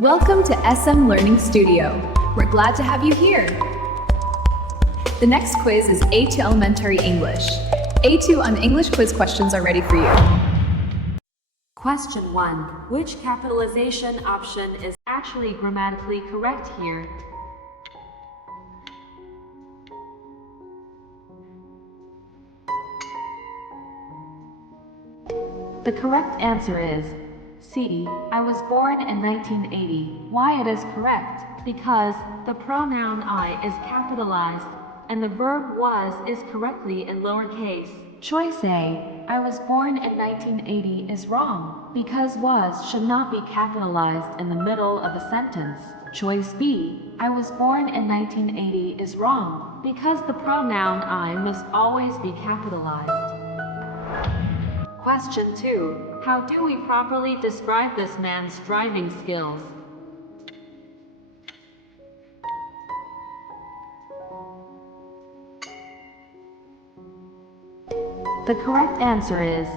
Welcome to SM Learning Studio. We're glad to have you here. The next quiz is A2 Elementary English. A2 on English quiz questions are ready for you. Question 1. Which capitalization option is actually grammatically correct here? The correct answer is C. I was born in 1980. Why it is correct? Because the pronoun I is capitalized and the verb was is correctly in lowercase. Choice A. I was born in 1980 is wrong because was should not be capitalized in the middle of a sentence. Choice B. I was born in 1980 is wrong because the pronoun I must always be capitalized. Question 2. How do we properly describe this man's driving skills? The correct answer is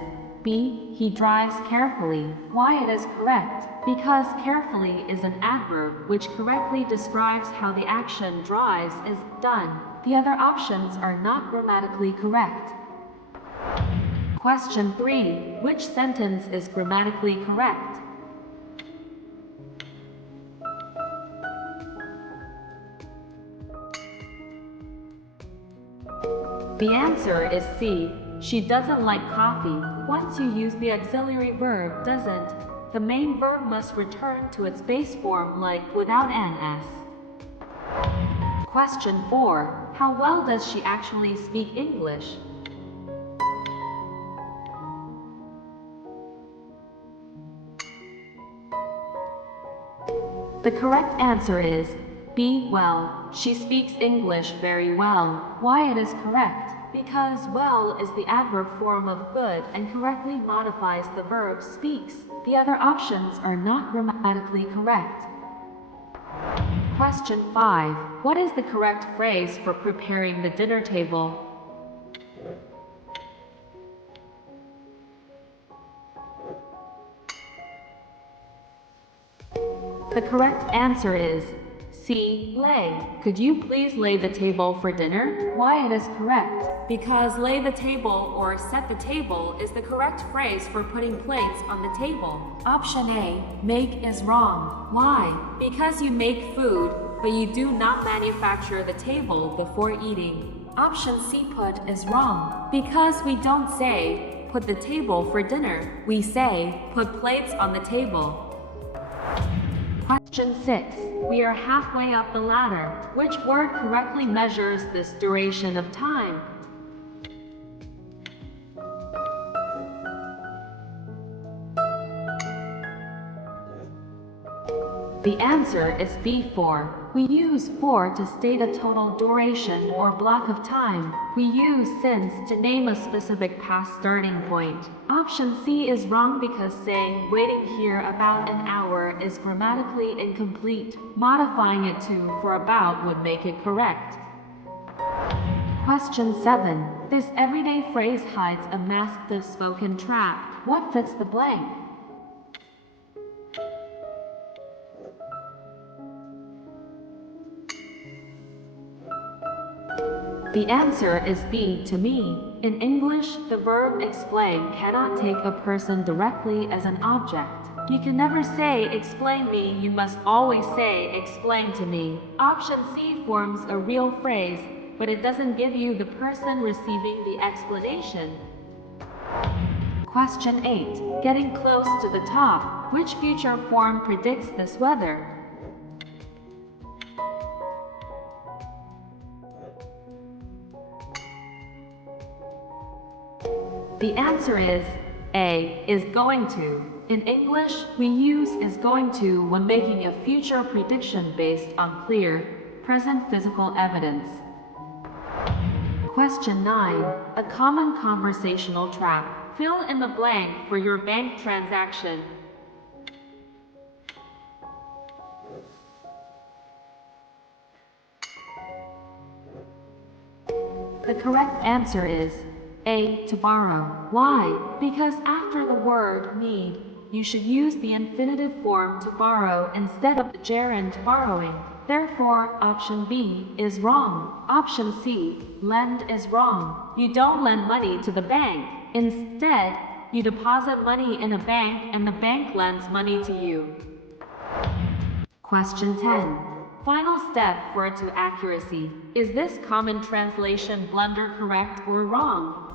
B. He drives carefully. Why it is correct? Because carefully is an adverb which correctly describes how the action drives is done. The other options are not grammatically correct. Question 3. Which sentence is grammatically correct? The answer is C. She doesn't like coffee. Once you use the auxiliary verb doesn't, the main verb must return to its base form like without an S. Question 4. How well does she actually speak English? The correct answer is B. Well, she speaks English very well. Why it is correct? Because well is the adverb form of good and correctly modifies the verb speaks. The other options are not grammatically correct. Question 5. What is the correct phrase for preparing the dinner table? The correct answer is C. Lay. Could you please lay the table for dinner? Why it is correct? Because lay the table or set the table is the correct phrase for putting plates on the table. Option A. Make is wrong. Why? Because you make food, but you do not manufacture the table before eating. Option C. Put is wrong. Because we don't say put the table for dinner. We say put plates on the table. Question 6. We are halfway up the ladder. Which word correctly measures this duration of time? The answer is B. For. We use for to state a total duration or block of time. We use since to name a specific past starting point. Option C is wrong because saying waiting here about an hour is grammatically incomplete. Modifying it to for about would make it correct. Question 7. This everyday phrase hides a masked spoken trap. What fits the blank? The answer is B. To me. In English, the verb explain cannot take a person directly as an object. You can never say explain me, you must always say explain to me. Option C forms a real phrase, but it doesn't give you the person receiving the explanation. Question 8. Getting close to the top. Which future form predicts this weather? The answer is A. Is going to. In English, we use is going to when making a future prediction based on clear, present physical evidence. Question 9. A common conversational trap. Fill in the blank for your bank transaction. The correct answer is A. To borrow. Why? Because after the word need, you should use the infinitive form to borrow instead of the gerund borrowing. Therefore, option B is wrong. Option C, lend, is wrong. You don't lend money to the bank. Instead, you deposit money in a bank and the bank lends money to you. Question 10. Final step for to accuracy. Is this common translation blunder correct or wrong?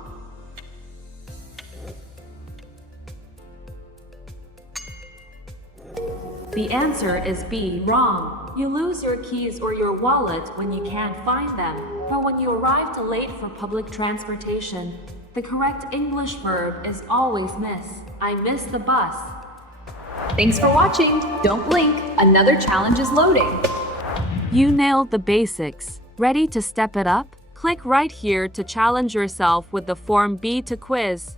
The answer is B, wrong. You lose your keys or your wallet when you can't find them. But when you arrive late for public transportation, the correct English verb is always miss. I missed the bus. Thanks for watching. Don't blink. Another challenge is loading. You nailed the basics. Ready to step it up? Click right here to challenge yourself with the Form B2 quiz.